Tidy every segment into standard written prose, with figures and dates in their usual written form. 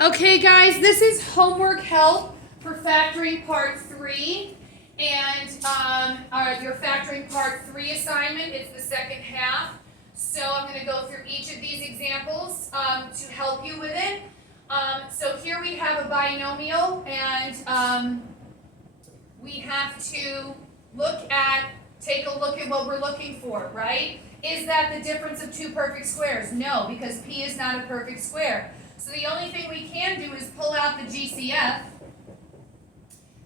Okay, guys, this is homework help for factoring part 3. And your factoring part 3 assignment, it's the second half. So I'm going to go through each of these examples to help you with it. So here we have a binomial, and we have to take a look at what we're looking for, right? Is that the difference of two perfect squares? No, because p is not a perfect square. So the only thing we can do is pull out the GCF,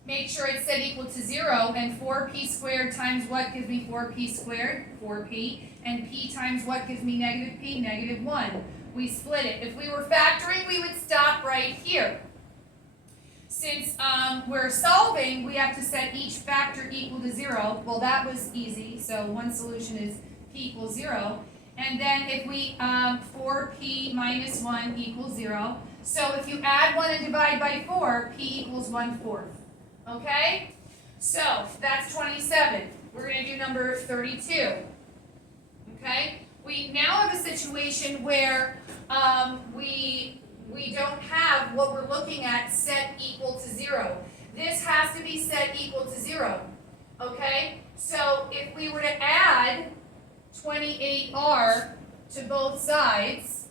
make sure it's set equal to 0, and 4p squared times what gives me 4p squared? 4p. And p times what gives me negative p? Negative 1. We split it. If we were factoring, we would stop right here. Since we're solving, we have to set each factor equal to 0. Well, that was easy, so one solution is p equals 0. And then if we, 4p minus 1 equals 0. So if you add 1 and divide by 4, p equals 1/4. Okay? So that's 27. We're going to do number 32. Okay? We now have a situation where we don't have what we're looking at set equal to 0. This has to be set equal to 0. Okay? So if we were to add 28r to both sides,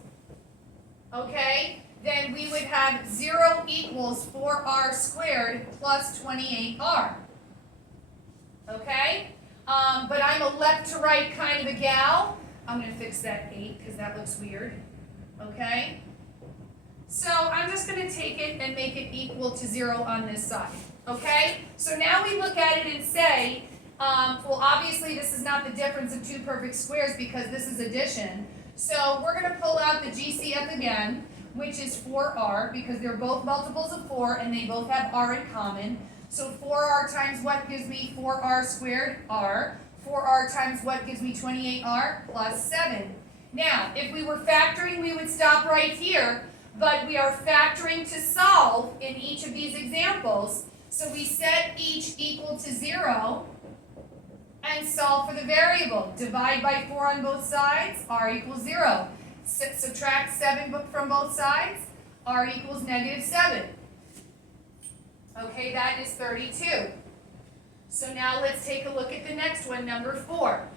okay, then we would have 0 equals 4r squared plus 28r. Okay? But I'm a left to right kind of a gal. I'm going to fix that 8 because that looks weird. Okay? So I'm just going to take it and make it equal to 0 on this side. Okay? So now we look at it and say, well, obviously this is not the difference of two perfect squares because this is addition. So we're going to pull out the GCF again, which is 4r, because they're both multiples of 4 and they both have r in common. So 4r times what gives me 4r squared? R. 4r times what gives me 28r? Plus 7. Now, if we were factoring, we would stop right here, but we are factoring to solve in each of these examples. So we set each equal to 0 and solve for the variable. Divide by 4 on both sides, r equals 0. Subtract 7 from both sides, r equals negative 7. Okay, that is 32. So now let's take a look at the next one, number 4.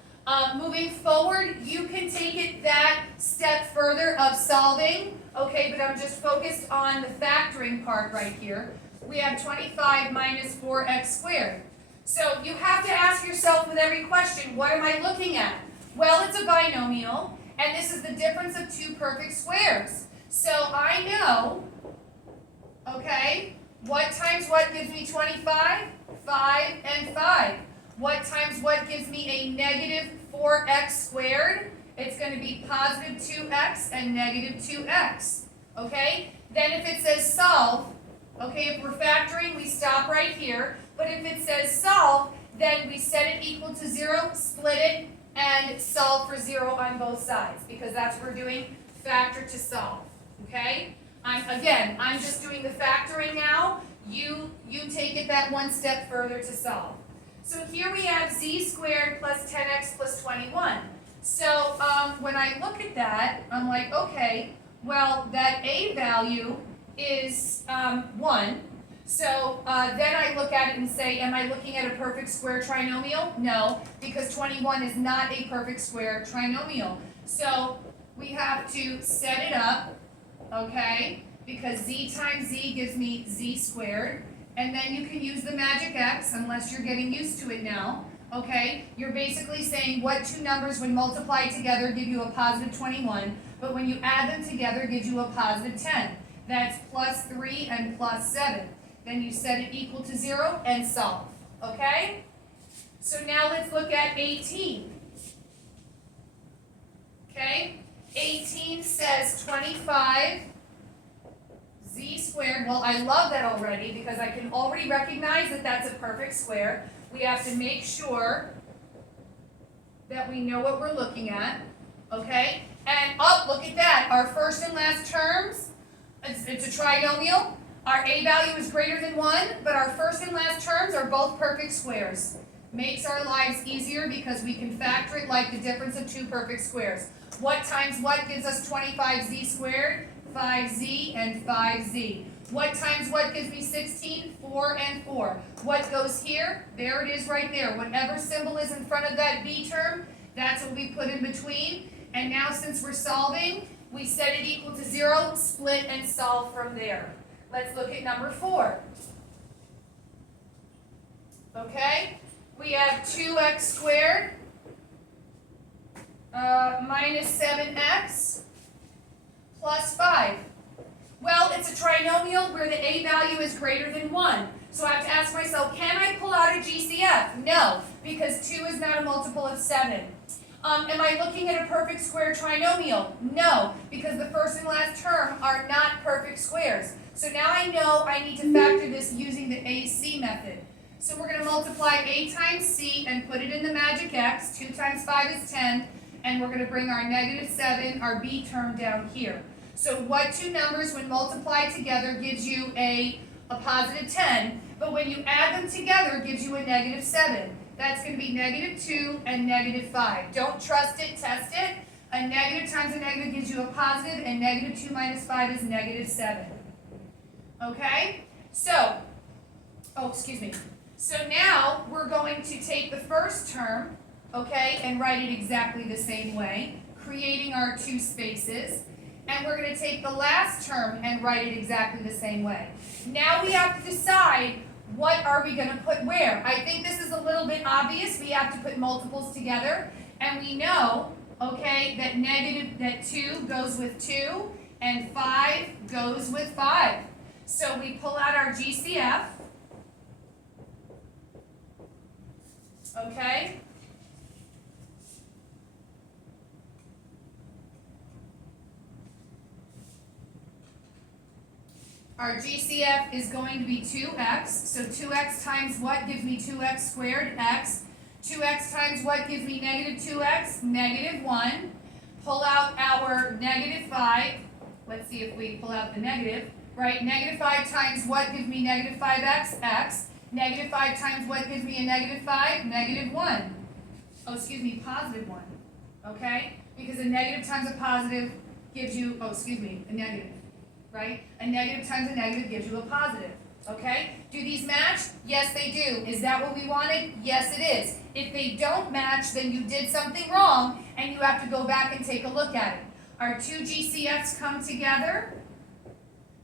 Moving forward, you can take it that step further of solving, okay, but I'm just focused on the factoring part right here. We have 25 minus 4x squared. So you have to ask yourself with every question, what am I looking at? Well, it's a binomial, and this is the difference of two perfect squares. So I know, okay, what times what gives me 25? 5 and 5. What times what gives me a negative 4x squared? It's going to be positive 2x and negative 2x. Okay? Then if it says solve, okay, if we're factoring, we stop right here. But if it says solve, then we set it equal to 0, split it, and solve for 0 on both sides, because that's what we're doing, factor to solve. Okay? I'm just doing the factoring now. You take it that one step further to solve. So here we have z squared plus 10x plus 21. So when I look at that, I'm like, okay, well, that a value is 1. So then I look at it and say, am I looking at a perfect square trinomial? No, because 21 is not a perfect square trinomial. So we have to set it up, okay, because z times z gives me z squared. And then you can use the magic x, unless you're getting used to it now, okay? You're basically saying what two numbers when multiplied together give you a positive 21, but when you add them together gives you a positive 10. That's plus 3 and plus 7. Then you set it equal to 0 and solve, okay? So now let's look at 18. Okay? 18 says 25 z squared. Well, I love that already because I can already recognize that that's a perfect square. We have to make sure that we know what we're looking at, okay? And look at that. Our first and last terms, it's a trinomial. Our a value is greater than 1, but our first and last terms are both perfect squares. Makes our lives easier because we can factor it like the difference of two perfect squares. What times what gives us 25z squared? 5z, and 5z. What times what gives me 16? 4 and 4. What goes here? There it is right there. Whatever symbol is in front of that b term, that's what we put in between. And now since we're solving, we set it equal to 0, split and solve from there. Let's look at number 4. Okay, we have 2x squared minus 7x plus 5. Well, it's a trinomial where the a value is greater than 1. So I have to ask myself, can I pull out a GCF? No, because 2 is not a multiple of 7. Am I looking at a perfect square trinomial? No, because the first and last term are not perfect squares. So now I know I need to factor this using the AC method. So we're going to multiply a times c and put it in the magic x. 2 times 5 is 10. And we're going to bring our negative 7, our b term, down here. So what two numbers when multiplied together gives you a positive 10, but when you add them together gives you a negative 7. That's going to be negative 2 and negative 5. Don't trust it, test it. A negative times a negative gives you a positive, and negative 2 minus 5 is negative 7. Okay? So now we're going to take the first term, okay, and write it exactly the same way, creating our two spaces. And we're going to take the last term and write it exactly the same way. Now we have to decide what are we going to put where. I think this is a little bit obvious. We have to put multiples together. And we know, okay, that 2 goes with 2 and 5 goes with 5. So we pull out our GCF. Okay? Our GCF is going to be 2x. So 2x times what gives me 2x squared? X. 2x times what gives me negative 2x? Negative 1. Pull out our negative 5. Let's see if we pull out the negative. Right, negative 5 times what gives me negative 5x? X. Negative 5 times what gives me a negative 5? Negative 1. Oh, excuse me, positive 1. Okay? Because a negative times a positive gives you, a negative. Right? A negative times a negative gives you a positive. Okay? Do these match? Yes, they do. Is that what we wanted? Yes, it is. If they don't match, then you did something wrong, and you have to go back and take a look at it. Our two GCFs come together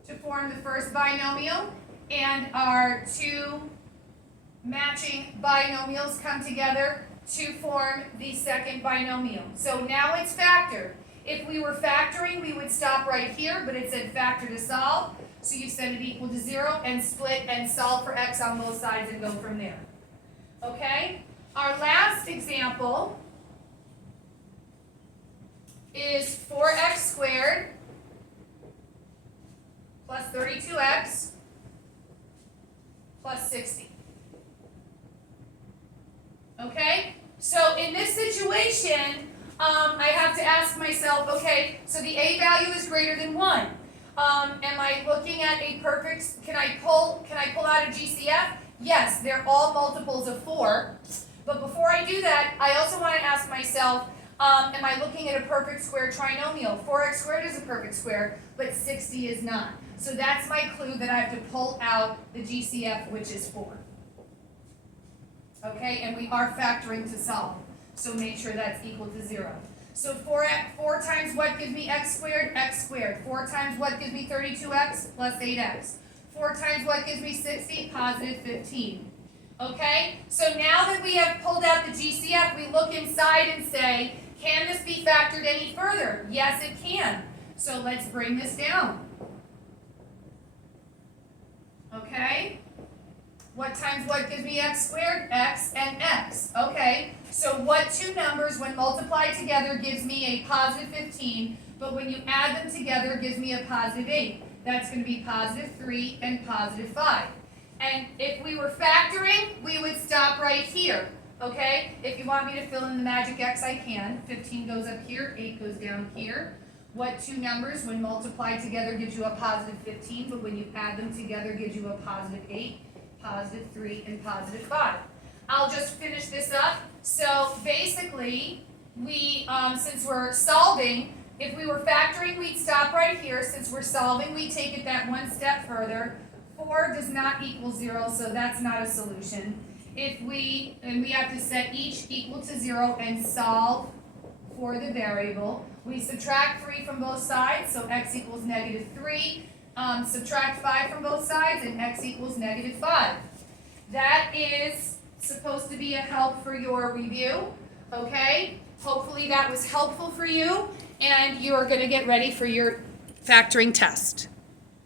to form the first binomial, and our two matching binomials come together to form the second binomial. So now it's factored. If we were factoring, we would stop right here, but it said factor to solve. So you set it equal to 0 and split and solve for x on both sides and go from there. Okay? Our last example is 4x squared plus 32x plus 60. Okay? So in this situation, I have to ask myself, okay, so the a value is greater than 1. Am I looking at a perfect, can I pull out a GCF? Yes, they're all multiples of 4. But before I do that, I also want to ask myself, am I looking at a perfect square trinomial? 4x squared is a perfect square, but 60 is not. So that's my clue that I have to pull out the GCF, which is 4. Okay, and we are factoring to solve. So make sure that's equal to 0. So 4 times what gives me x squared? X squared. 4 times what gives me 32x? Plus 8x. 4 times what gives me 60? Positive 15. Okay? So now that we have pulled out the GCF, we look inside and say, can this be factored any further? Yes, it can. So let's bring this down. Okay? What times what gives me x squared? X and x. Okay, so what two numbers when multiplied together gives me a positive 15, but when you add them together gives me a positive 8. That's going to be positive 3 and positive 5. And if we were factoring, we would stop right here. Okay, if you want me to fill in the magic x, I can. 15 goes up here, 8 goes down here. What two numbers when multiplied together gives you a positive 15, but when you add them together gives you a positive 8. Positive 3 and positive 5. I'll just finish this up. So basically, we, since we're solving, If we were factoring, we'd stop right here. Since we're solving, we take it that one step further. 4 does not equal 0, so that's not a solution. And we have to set each equal to 0 and solve for the variable. We subtract 3 from both sides, so x equals -3. Subtract 5 from both sides, and x equals -5. That is supposed to be a help for your review, okay? Hopefully that was helpful for you, and you're going to get ready for your factoring test.